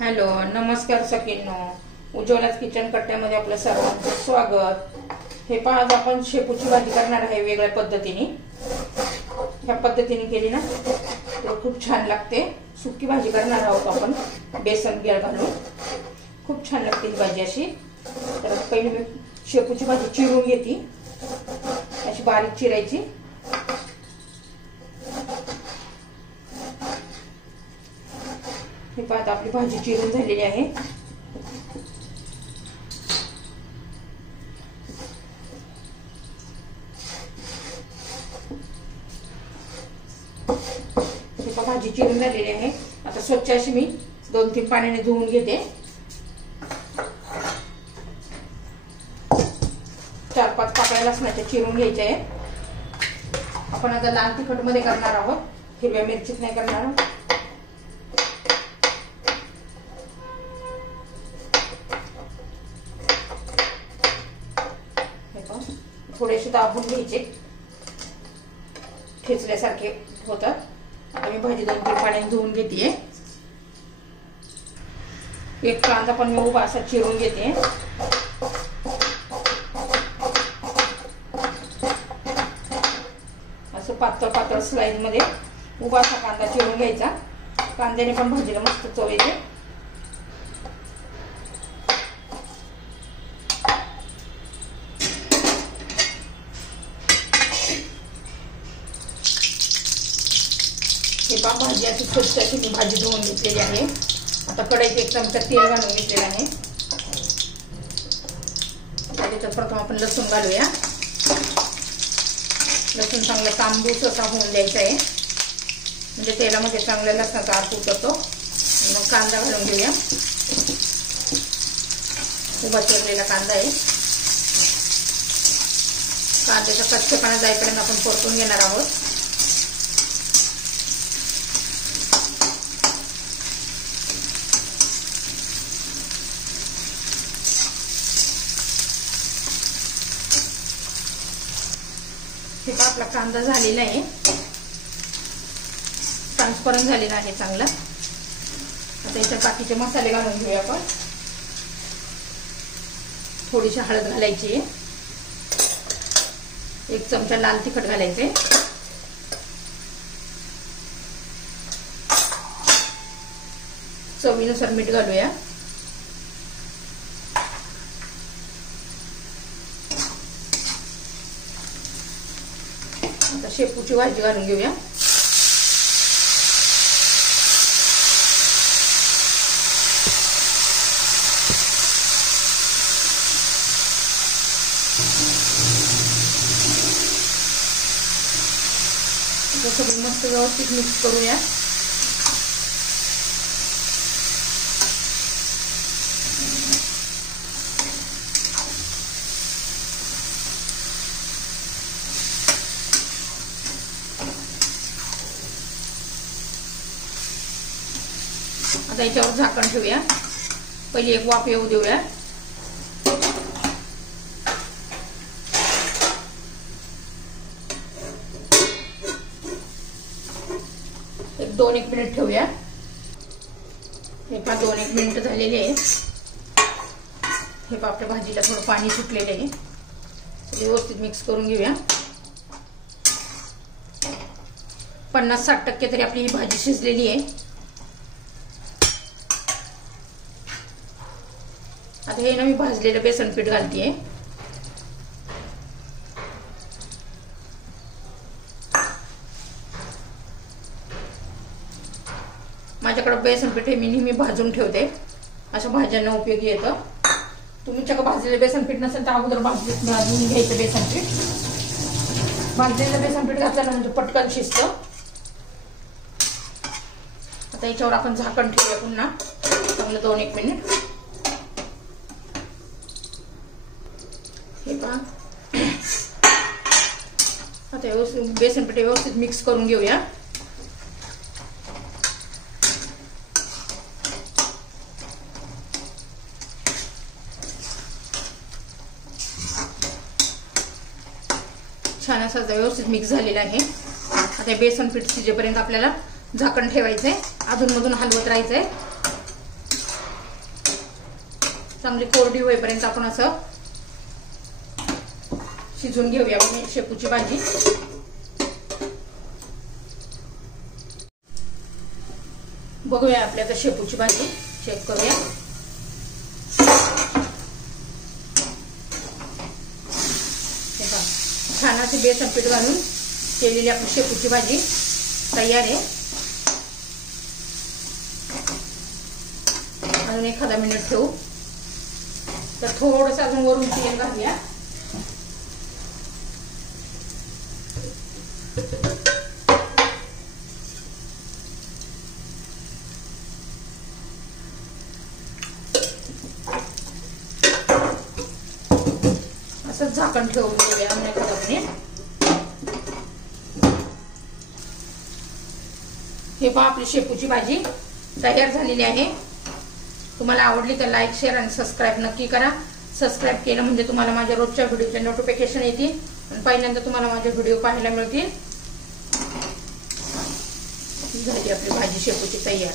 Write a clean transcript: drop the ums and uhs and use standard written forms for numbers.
Hello, नमस्कार सखींनो. उज्ज्वलाच kitchen कट्ट्यामध्ये आपलं सर्वांचं स्वागत. हे पहा, आज आपण शेपूची भाजी करणार आहे वेगळ्या पद्धतीने. ह्या पद्धतीने केली ना तर खूप छान लागते. सुकी भाजी करणार आहोत आपण बेसन गीळ घालून. खूप छान लागते ही भाजी अशी. तर पहिले मी शेपूची भाजी चिरून घेते. अशी बारीक चिरायची. हे पाहता आपली भाजी चिरून झालेली आहे. भाजी चिरून झालेली आहे. आता स्वच्छ अशी मी 2-3 पाण्याने धुवून घेते. 4-5 पाकळ्या लसणाच्या चिरून घ्यायच्या आहे. आपण आता लाल तिखट मध्ये करणार आहोत, हिरव्या मिरचीत नाही करणार आहोत. थोडेसे दाबून घ्यायचे, ठेचल्यासारखे होतात. आता मी भाजी 2-3 पाण्याने धुवून घेते. एक कांदा पण मी उभा असा चिरून घेते. असं पातळ पातळ स्लाइस मध्ये उभा असा कांदा चिरून घ्यायचा. कांद्याने पण भाजीला मस्त चव येते. भाजी अशी स्वच्छ अशी मी भाजी धुवून घेतलेली आहे. आता कढईत 1 चमचा तेल घालून घेतलेलं आहे. त्याच्यात प्रथम आपण लसूण घालूया. लसूण चांगला तांबूस असा होऊन द्यायचा आहे, म्हणजे तेलामध्ये चांगला लसणाचा अर्क उतरतो. मग कांदा घालून घेऊया. उभा चिरलेला कांदा आहे. कांद्याचा कच्चेपणा जाईपर्यंत आपण परतून घेणार आहोत. आपला कांदा झालेला आहे, ट्रान्सपरंट झालेला आहे चांगला. आता याच्यात बाकीचे मसाले घालून घेऊया आपण. थोडीशी हळद घालायची, 1 चमचा लाल तिखट घालायचे, चवीनुसार मीठ घालूया. आता शेपूची भाजी घालून घेऊया. सगळं मस्त व्यवस्थित मिक्स करूया. आता याच्यावर झाकण ठेवूया. पहिले एक वाफ येऊ देऊया. एक 2-1 मिनिट ठेवूया. हे पहा 2-1 मिनिट झालेले आहे. हे पहा आपल्या भाजीला थोडं पाणी सुटलेलं आहे. व्यवस्थित मिक्स करून घेऊया. 50-60% तरी आपली ही भाजी शिजलेली आहे. आता हे ना मी भाजलेलं बेसन पीठ घालतेय. माझ्याकडे बेसन पीठ हे मी नेहमी भाजून ठेवते. अशा भाज्यांना उपयोगी येतं. तुमच्याकडे भाजलेलं बेसन पीठ नसेल तर अगोदर भाजून घ्यायचं बेसन पीठ. भाजलेलं बेसन पीठ घातल्यानंतर पटकन शिजतं. आता याच्यावर आपण झाकण ठेवूया पुन्हा चांगलं 2-1 मिनिट. हे पहा, आता बेसन पीठ व्यवस्थित मिक्स करून घेऊया. छान असा व्यवस्थित मिक्स झालेला आहे. आता बेसन पीठ शिजेपर्यंत आपल्याला झाकण ठेवायचंय, अधून मधून हलवत राहायचंय. चांगली कोरडी होईपर्यंत आपण असं शिजवून घेऊया शेपूची भाजी। बघूया आपल्या आता शेपूची भाजी चेक करूया। छान अशी बेसन पीठ घालून केलेली आपली शेपूची भाजी तयार आहे। अजून एखादा मिनिट ठेवू। तर थोडंसं अजून वरून तेल घालूया। असं झाकण ठेवून देऊया अजून एखादा मिनिट। हे पहा आपली शेपूची भाजी तयार झालेली आहे। तुम्हाला आवडली तर लाईक शेअर आणि सबस्क्राईब नक्की करा। सबस्क्राईब केलं म्हणजे तुम्हाला माझ्या रोजच्या व्हिडिओचे नोटिफिकेशन येतील आणि पहिल्यांदा तुम्हाला माझे व्हिडिओ पाहायला मिळतील। झाली आपली भाजी शेपूची तयार।